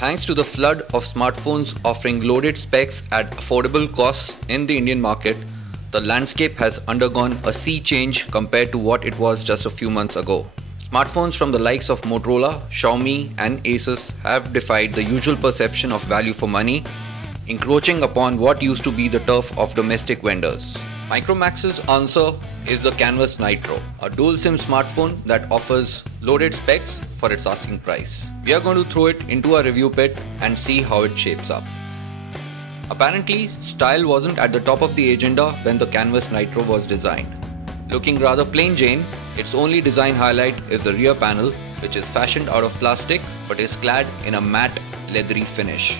Thanks to the flood of smartphones offering loaded specs at affordable costs in the Indian market, the landscape has undergone a sea change compared to what it was just a few months ago. Smartphones from the likes of Motorola, Xiaomi and Asus have defied the usual perception of value for money, encroaching upon what used to be the turf of domestic vendors. Micromax's answer is the Canvas Nitro, a dual SIM smartphone that offers loaded specs for its asking price. We are going to throw it into a review pit and see how it shapes up. Apparently, style wasn't at the top of the agenda when the Canvas Nitro was designed. Looking rather plain Jane, its only design highlight is the rear panel, which is fashioned out of plastic but is clad in a matte, leathery finish.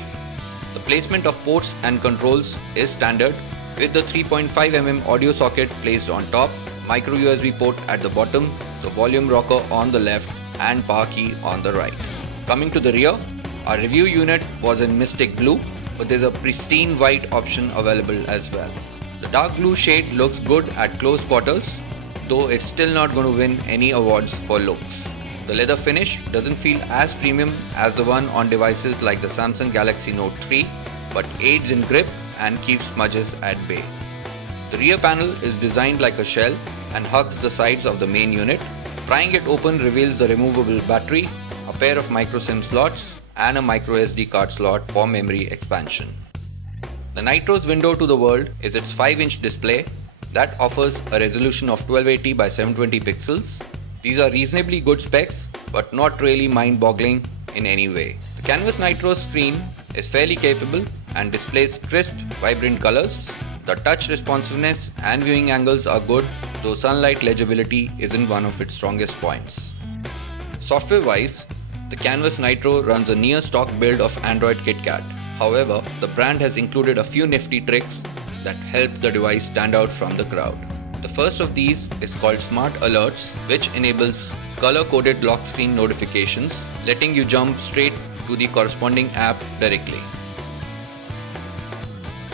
The placement of ports and controls is standard, with the 3.5mm audio socket placed on top, micro USB port at the bottom, the volume rocker on the left and power key on the right. Coming to the rear, our review unit was in Mystic Blue, but there's a pristine white option available as well. The dark blue shade looks good at close quarters, though it's still not going to win any awards for looks. The leather finish doesn't feel as premium as the one on devices like the Samsung Galaxy Note 3, but aids in grip and keeps smudges at bay. The rear panel is designed like a shell and hugs the sides of the main unit. Prying it open reveals the removable battery, a pair of micro SIM slots and a micro SD card slot for memory expansion. The Nitro's window to the world is its 5-inch display that offers a resolution of 1280 by 720 pixels. These are reasonably good specs, but not really mind-boggling in any way. The Canvas Nitro screen is fairly capable and displays crisp, vibrant colors. The touch responsiveness and viewing angles are good, though sunlight legibility isn't one of its strongest points. Software-wise, the Canvas Nitro runs a near-stock build of Android KitKat. However, the brand has included a few nifty tricks that help the device stand out from the crowd. The first of these is called Smart Alerts, which enables color-coded lock screen notifications, letting you jump straight to the corresponding app directly.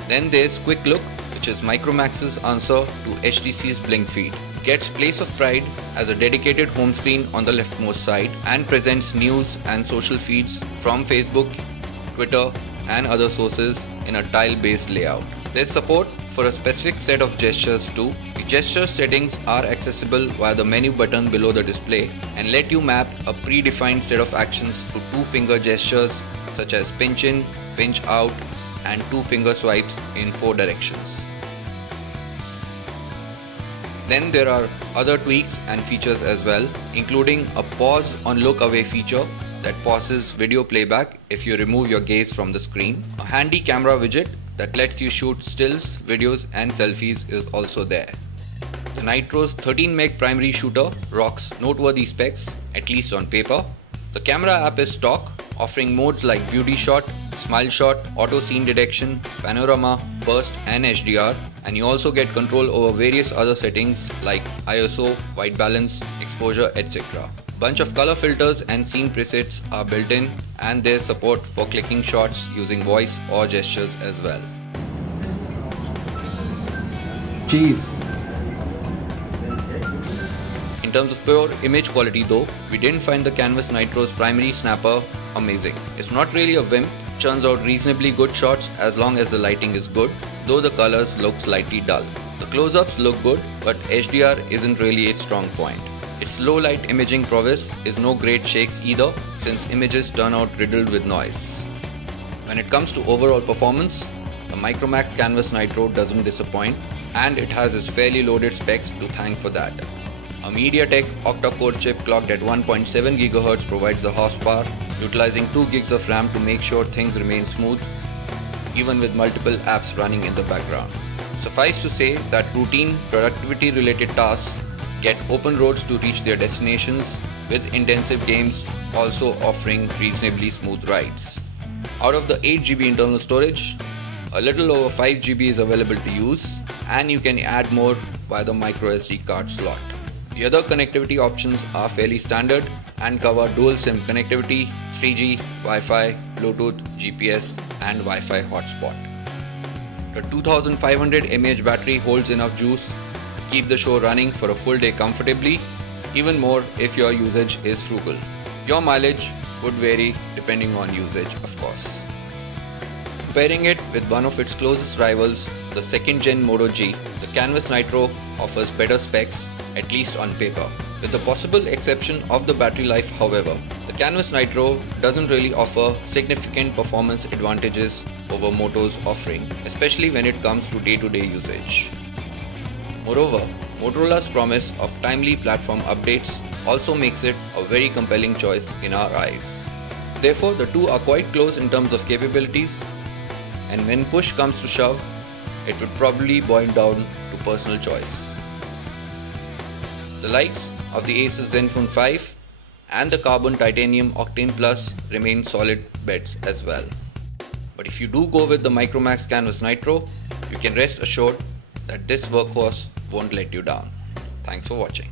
Then there's Quick Look, which is Micromax's answer to HTC's Blink feed. It gets place of pride as a dedicated home screen on the leftmost side and presents news and social feeds from Facebook, Twitter and other sources in a tile-based layout. There's support for a specific set of gestures too. The gesture settings are accessible via the menu button below the display and let you map a predefined set of actions to 2-finger gestures such as pinch in, pinch out and 2-finger swipes in 4 directions. Then there are other tweaks and features as well, including a pause on look away feature that pauses video playback if you remove your gaze from the screen. A handy camera widget that lets you shoot stills, videos and selfies is also there. The Nitro's 13MP primary shooter rocks noteworthy specs, at least on paper. The camera app is stock, offering modes like beauty shot, smile shot, auto scene detection, panorama, burst and HDR, and you also get control over various other settings like ISO, white balance, exposure, etc. Bunch of color filters and scene presets are built in, and there's support for clicking shots using voice or gestures as well. Cheese. In terms of pure image quality though, we didn't find the Canvas Nitro's primary snapper amazing. It's not really a wimp, churns out reasonably good shots as long as the lighting is good, though the colors look slightly dull. The close-ups look good, but HDR isn't really its strong point. Its low light imaging prowess is no great shakes either, since images turn out riddled with noise. When it comes to overall performance, the Micromax Canvas Nitro doesn't disappoint, and it has its fairly loaded specs to thank for that. A MediaTek octa-core chip clocked at 1.7 GHz provides the horsepower, utilizing 2 GB of RAM to make sure things remain smooth, even with multiple apps running in the background. Suffice to say that routine productivity related tasks get open roads to reach their destinations, with intensive games also offering reasonably smooth rides. Out of the 8 GB internal storage, a little over 5 GB is available to use, and you can add more via the micro SD card slot. The other connectivity options are fairly standard and cover dual SIM connectivity, 3G, Wi-Fi, Bluetooth, GPS and Wi-Fi hotspot. The 2500 mAh battery holds enough juice to keep the show running for a full day comfortably, even more if your usage is frugal. Your mileage would vary depending on usage, of course. Comparing it with one of its closest rivals, the 2nd Gen Moto G, the Canvas Nitro offers better specs, at least on paper. With the possible exception of the battery life, however, the Canvas Nitro doesn't really offer significant performance advantages over Moto's offering, especially when it comes to day-to-day usage. Moreover, Motorola's promise of timely platform updates also makes it a very compelling choice in our eyes. Therefore, the two are quite close in terms of capabilities, and when push comes to shove, it would probably boil down to personal choice. The likes of the Asus Zenfone 5 and the Carbon Titanium Octane Plus remain solid bets as well. But if you do go with the Micromax Canvas Nitro, you can rest assured that this workhorse won't let you down. Thanks for watching.